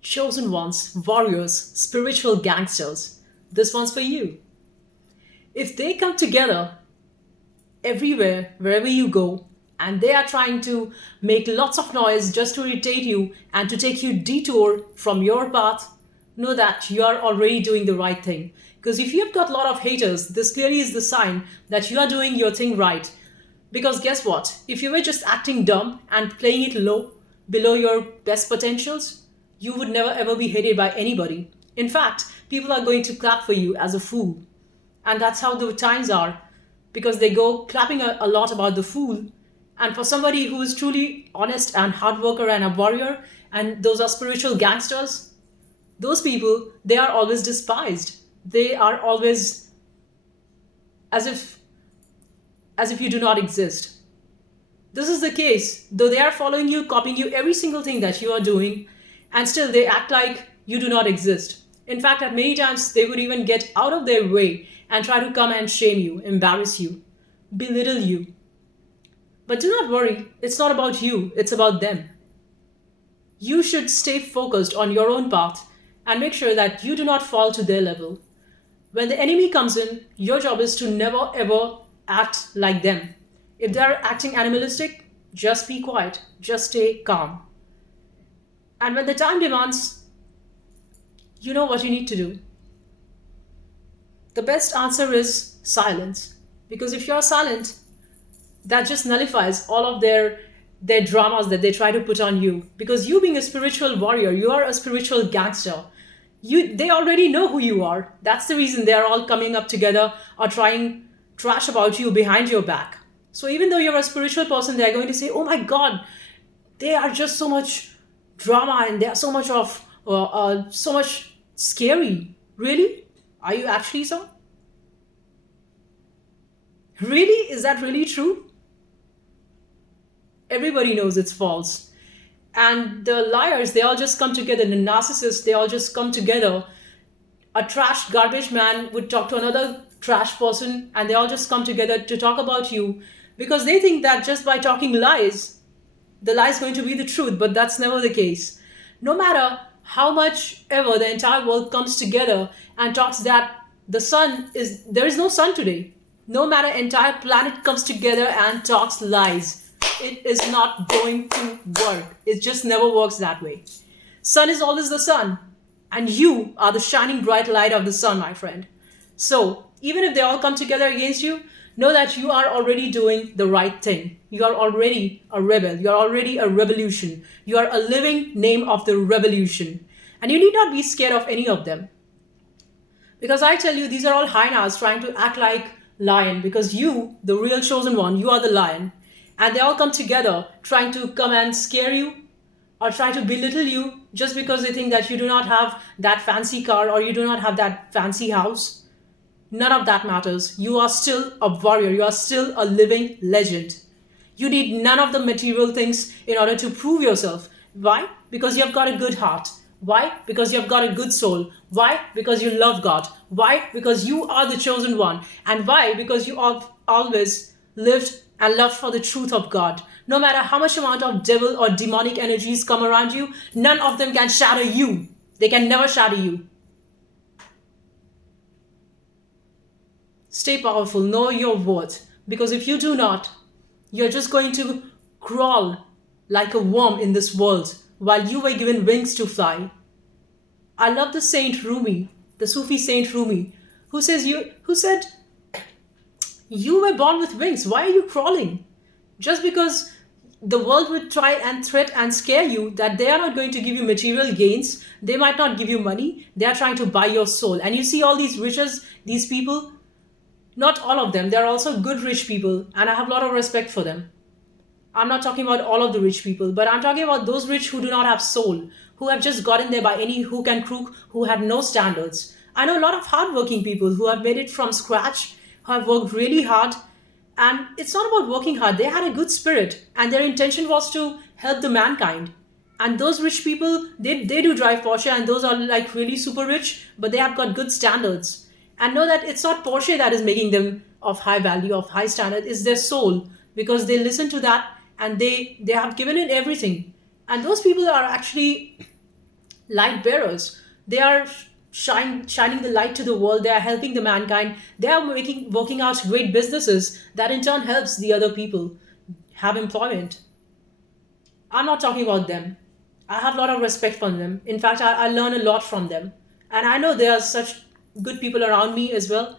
chosen ones, warriors, spiritual gangsters. This one's for you. If they come together everywhere, wherever you go, and they are trying to make lots of noise just to irritate you and to take you detour from your path, know that you are already doing the right thing. Because if you've got a lot of haters, this clearly is the sign that you are doing your thing right. Because guess what? If you were just acting dumb and playing it low, below your best potentials, you would never ever be hated by anybody. In fact, people are going to clap for you as a fool. And that's how the times are, because they go clapping a lot about the fool. And for somebody who is truly honest and hard worker and a warrior, and those are spiritual gangsters, those people, they are always despised. They are always as if you do not exist. This is the case, though they are following you, copying you every single thing that you are doing, and still they act like you do not exist. In fact, at many times they would even get out of their way and try to come and shame you, embarrass you, belittle you. But do not worry, it's not about you, it's about them. You should stay focused on your own path and make sure that you do not fall to their level. When the enemy comes in, your job is to never ever act like them. If they are acting animalistic, just be quiet, just stay calm. And when the time demands, you know what you need to do. The best answer is silence. Because if you're silent, that just nullifies all of their dramas that they try to put on you. Because you being a spiritual warrior, you are a spiritual gangster. They already know who you are. That's the reason they are all coming up together or trying trash about you behind your back. So even though you're a spiritual person, they're going to say, "Oh my God, they are just so much drama and they are so much scary." Really? Are you actually so? Really? Is that really true? Everybody knows it's false. And the liars, they all just come together. The narcissists, they all just come together. A trash garbage man would talk to another trash person, and they all just come together to talk about you because they think that just by talking lies, the lie is going to be the truth, but that's never the case. No matter how much ever the entire world comes together and talks that there is no sun today. No matter entire planet comes together and talks lies, it is not going to work. It just never works that way. Sun is always the sun, and you are the shining bright light of the sun, my friend. So even if they all come together against you, know that you are already doing the right thing. You are already a rebel. You are already a revolution. You are a living name of the revolution. And you need not be scared of any of them. Because I tell you, these are all hyenas trying to act like lion. Because you, the real chosen one, you are the lion. And they all come together trying to come and scare you or try to belittle you just because they think that you do not have that fancy car or you do not have that fancy house. None of that matters. You are still a warrior. You are still a living legend. You need none of the material things in order to prove yourself. Why? Because you have got a good heart. Why? Because you have got a good soul. Why? Because you love God. Why? Because you are the chosen one. And why? Because you have always lived and loved for the truth of God. No matter how much amount of devil or demonic energies come around you, none of them can shatter you. They can never shatter you. Stay powerful, know your worth. Because if you do not, you're just going to crawl like a worm in this world while you were given wings to fly. I love the Saint Rumi, the Sufi Saint Rumi, who said, you were born with wings. Why are you crawling? Just because the world would try and threat and scare you that they are not going to give you material gains, they might not give you money, they are trying to buy your soul. And you see all these riches, these people, not all of them, they are also good rich people, and I have a lot of respect for them. I'm not talking about all of the rich people, but I'm talking about those rich who do not have soul, who have just gotten there by any hook and crook, who had no standards. I know a lot of hardworking people who have made it from scratch, who have worked really hard. And it's not about working hard. They had a good spirit and their intention was to help the mankind. And those rich people, they do drive Porsche, and those are like really super rich, but they have got good standards. And know that it's not Porsche that is making them of high value, of high standard, it's their soul, because they listen to that and they have given it everything. And those people are actually light bearers. They are shining the light to the world. They are helping the mankind. They are working out great businesses that in turn helps the other people have employment. I'm not talking about them. I have a lot of respect for them. In fact, I learn a lot from them. And I know there are such good people around me as well.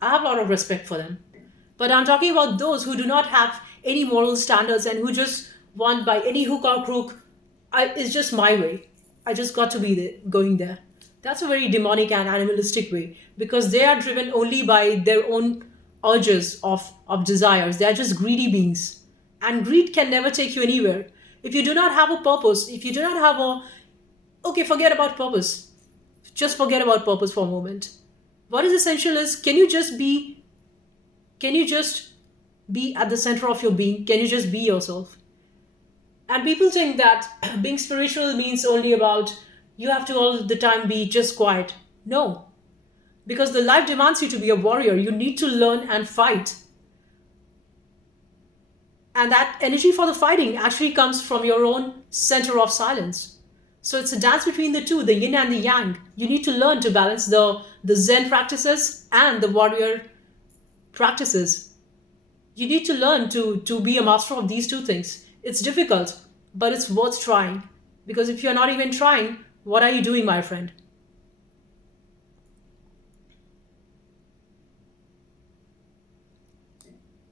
I have a lot of respect for them. But I'm talking about those who do not have any moral standards and who just want by any hook or crook, it's just my way. I just got to be there, going there. That's a very demonic and animalistic way because they are driven only by their own urges of desires. They are just greedy beings. And greed can never take you anywhere. If you do not have a purpose, if you do not have a, okay, forget about purpose. Just forget about purpose for a moment. What is essential is can you just be at the center of your being? Can you just be yourself? And people think that being spiritual means only about you have to all the time be just quiet. No, because the life demands you to be a warrior. You need to learn and fight. And that energy for the fighting actually comes from your own center of silence. So it's a dance between the two, the yin and the yang. You need to learn to balance the Zen practices and the warrior practices. You need to learn to be a master of these two things. It's difficult, but it's worth trying. Because if you're not even trying, what are you doing, my friend?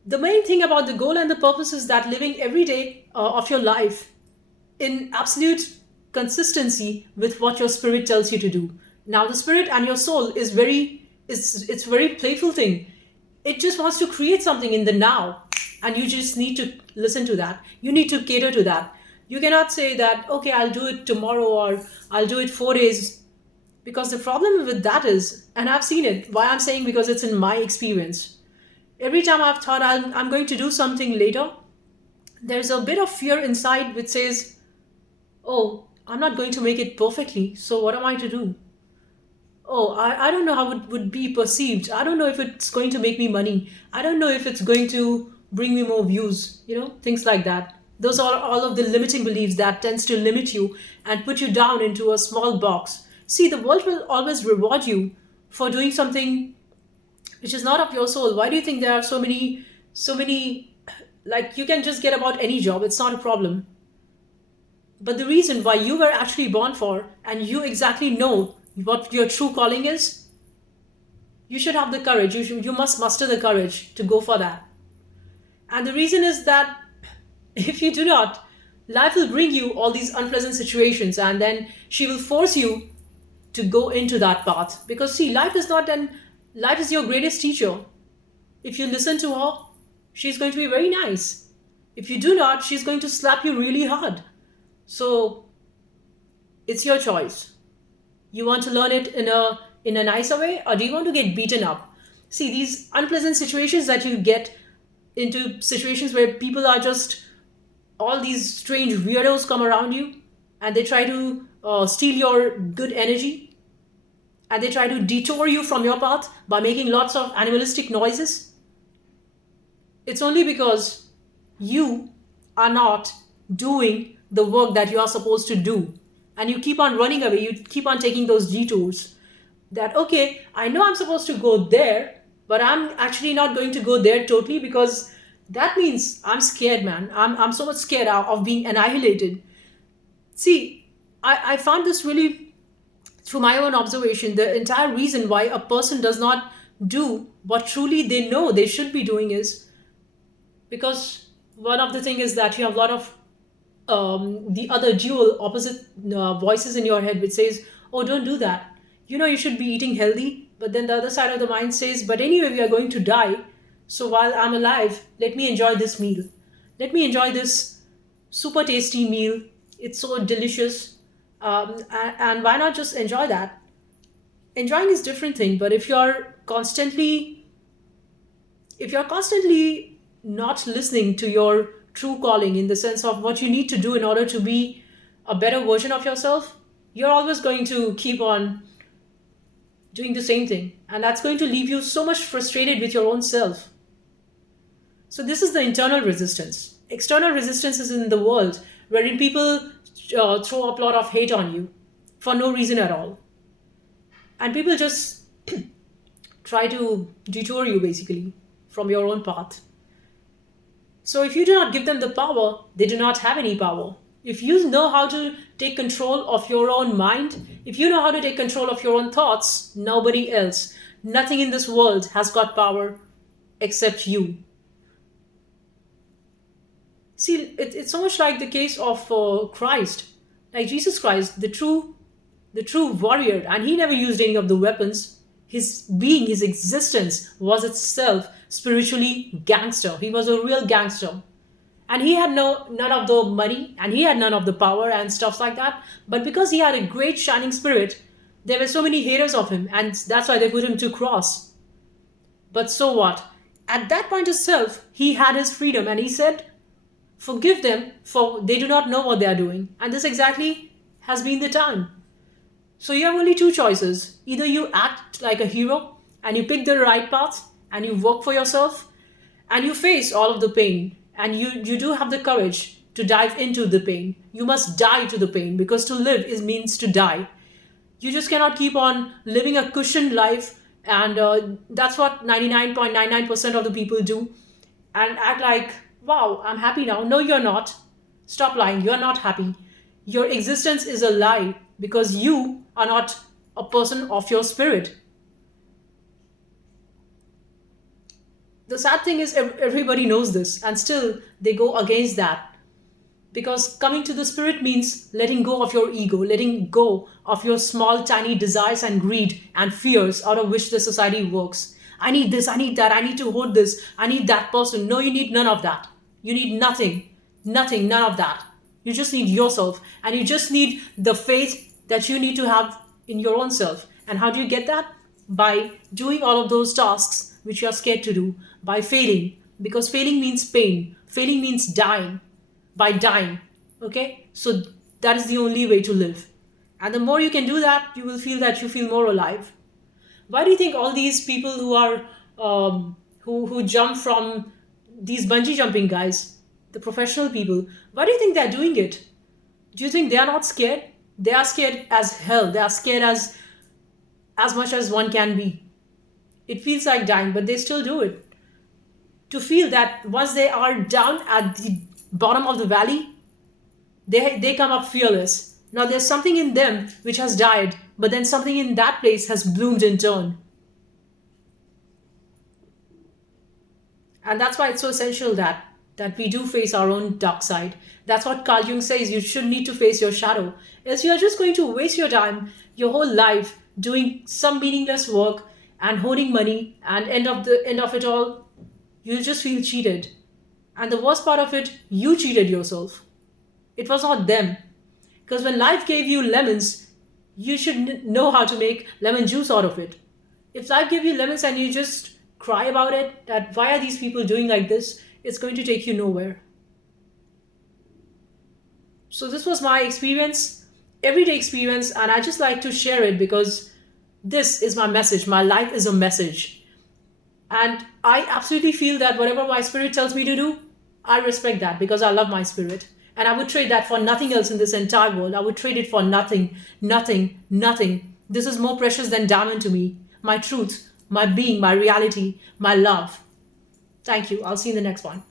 The main thing about the goal and the purpose is that living every day of your life in absolute consistency with what your spirit tells you to do. Now, the spirit and your soul is it's very playful thing. It just wants to create something in the now, and you just need to listen to that. You need to cater to that. You cannot say that okay, I'll do it tomorrow or I'll do it 4 days, because the problem with that is, and I've seen it. Why I'm saying because it's in my experience. Every time I've thought I'm going to do something later, there's a bit of fear inside which says, oh, I'm not going to make it perfectly, so what am I to do? Oh, I don't know how it would be perceived. I don't know if it's going to make me money. I don't know if it's going to bring me more views, things like that. Those are all of the limiting beliefs that tends to limit you and put you down into a small box. See, the world will always reward you for doing something which is not of your soul. Why do you think there are so many, like you can just get about any job, it's not a problem. But the reason why you were actually born for, and you exactly know what your true calling is, you should have the courage. You must muster the courage to go for that. And the reason is that if you do not, life will bring you all these unpleasant situations, and then she will force you to go into that path. Because see, life is your greatest teacher. If you listen to her, she's going to be very nice. If you do not, she's going to slap you really hard. So it's your choice. You want to learn it in a nicer way, or do you want to get beaten up? See, these unpleasant situations that you get into, situations where people are just, all these strange weirdos come around you and they try to steal your good energy, and they try to detour you from your path by making lots of animalistic noises. It's only because you are not doing the work that you are supposed to do, and you keep on running away, you keep on taking those detours. That okay, I know I'm supposed to go there, but I'm actually not going to go there totally, because that means I'm scared, man. I'm so much scared of being annihilated. See, I found this really through my own observation. The entire reason why a person does not do what truly they know they should be doing is because one of the thing is that you have a lot of the other dual opposite voices in your head which says, oh, don't do that, you should be eating healthy. But then the other side of the mind says, but anyway, we are going to die, so while I'm alive, let me enjoy this meal, let me enjoy this super tasty meal, it's so delicious. And why not just enjoy that? Enjoying is different thing, but if you're constantly not listening to your true calling, in the sense of what you need to do in order to be a better version of yourself, you're always going to keep on doing the same thing, and that's going to leave you so much frustrated with your own self. So this is the internal resistance. External resistance is in the world, wherein people throw up a lot of hate on you. for no reason at all. And people just try to detour you basically from your own path. So if you do not give them the power, they do not have any power. If you know how to take control of your own mind, if you know how to take control of your own thoughts, nobody else, nothing in this world has got power except you. See, it's so much like the case of Christ, like Jesus Christ, the true warrior, and he never used any of the weapons. His being, his existence was itself spiritually gangster. He was a real gangster. And he had none of the money, and he had none of the power and stuff like that. But because he had a great shining spirit, there were so many haters of him, and that's why they put him to cross. But so what? At that point itself, he had his freedom, and he said, forgive them, for they do not know what they are doing. And this exactly has been the time. So you have only two choices. Either you act like a hero and you pick the right path and you work for yourself and you face all of the pain, and you do have the courage to dive into the pain. You must die to the pain, because to live is means to die. You just cannot keep on living a cushioned life, and that's what 99.99% of the people do, and act like, wow, I'm happy now. No, you're not. Stop lying. You're not happy. Your existence is a lie, because you are not a person of your spirit. The sad thing is, everybody knows this, and still they go against that. Because coming to the spirit means letting go of your ego, letting go of your small, tiny desires and greed and fears out of which the society works. I need this, I need that, I need to hold this, I need that person. No, you need none of that. You need nothing, nothing, none of that. You just need yourself, and you just need the faith that you need to have in your own self. And how do you get that? By doing all of those tasks which you are scared to do, by failing, because failing means pain, failing means dying, by dying. Okay, so that is the only way to live, and the more you can do that, you will feel that you feel more alive. Why do you think all these people who are who jump from these bungee jumping guys, the professional people, why do you think they're doing it? Do you think they are not scared? They are scared as hell. They are scared as much as one can be. It feels like dying, but they still do it. To feel that once they are down at the bottom of the valley, they come up fearless. Now there's something in them which has died, but then something in that place has bloomed in turn. And that's why it's so essential that we do face our own dark side. That's what Carl Jung says. You should need to face your shadow. Else you're just going to waste your time, your whole life, doing some meaningless work and hoarding money, and end of it all, you just feel cheated. And the worst part of it, you cheated yourself. It was not them. Because when life gave you lemons, you should know how to make lemon juice out of it. If life gave you lemons and you just cry about it, that why are these people doing like this, it's going to take you nowhere. So this was my experience, everyday experience, and I just like to share it because this is my message. My life is a message. And I absolutely feel that whatever my spirit tells me to do, I respect that because I love my spirit. And I would trade that for nothing else in this entire world. I would trade it for nothing, nothing, nothing. This is more precious than diamond to me. My truth, my being, my reality, my love. Thank you. I'll see you in the next one.